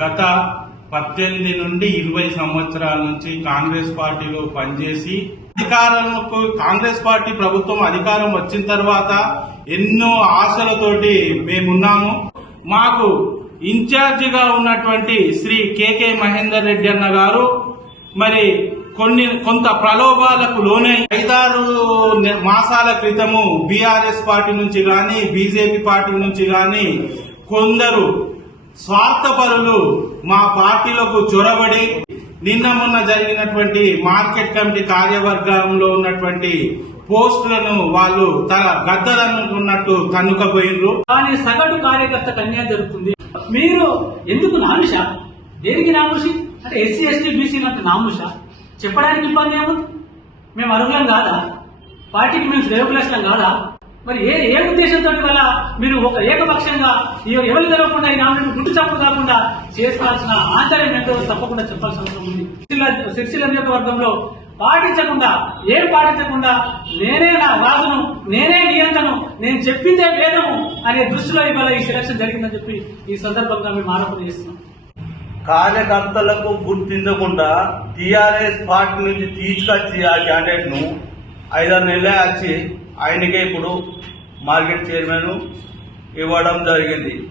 గత పద్దెనిమిది నుండి ఇరవై సంవత్సరాల నుంచి కాంగ్రెస్ పార్టీలో పనిచేసి అధికారంలో కాంగ్రెస్ పార్టీ ప్రభుత్వం అధికారం వచ్చిన తర్వాత ఎన్నో ఆశలతోటి మేమున్నాము. మాకు ఇన్ఛార్జిగా ఉన్నటువంటి శ్రీ కెకే మహేందర్ రెడ్డి అన్న గారు మరి కొన్ని కొంత ప్రలోభాలకు లోనై ఐదారు మాసాల క్రితము బీఆర్ఎస్ పార్టీ నుంచి గాని బీజేపీ పార్టీ నుంచి గాని కొందరు స్వార్థపరులు మా పార్టీలకు చొరబడి నిన్న మొన్న జరిగినటువంటి మార్కెట్ కమిటీ కార్యవర్గంలో ఉన్నటువంటి పోస్టులను వాళ్ళు తన గద్దలనుకున్నట్టు తన్నుకపోయినరు కానీ సగటు కార్యకర్త కన్యా జరుగుతుంది. మీరు ఎందుకు నాముష దేనికి నాముషి అంటే ఎస్సీ ఎస్టీ బీసీ అంటే నాముష చెప్పడానికి ఇబ్బంది ఏముంది? మేము అర్హులం కాదా? పార్టీకి మేము శ్రేయోభిలాషం కాదా? మరి ఏ ఏ ఉద్దేశంతో వల్ల మీరు ఒక ఏకపక్షంగా ఎవరు జరగకుండా ఈ నామినేట్ గుట్టు చప్పుడు కాకుండా చేసుకోవాల్సిన ఆచార్యం ఏంటో తప్పకుండా చెప్పాల్సిన అవసరం ఉంది. సిరిసిల్ల నియోజకవర్గంలో పాటించకుండా ఏం పాటించకుండా నేనే నా రాజును నేనే నియంత్రణను నేను చెప్పిందే వేదము అనే దృష్టిలో ఇవాళ ఈ సెలక్షన్ జరిగిందని చెప్పి ఈ సందర్భంగా మేము ఆరోపణ చేస్తున్నాం. కార్యకర్తలకు గుర్తించకుండా టీఆర్ఎస్ పార్టీ నుంచి తీసుకొచ్చి ఆ క్యాండిడేట్ను ఐదారు నెలలే వచ్చి ఆయనకే ఇప్పుడు మార్కెట్ చైర్మన్ ఇవ్వడం జరిగింది.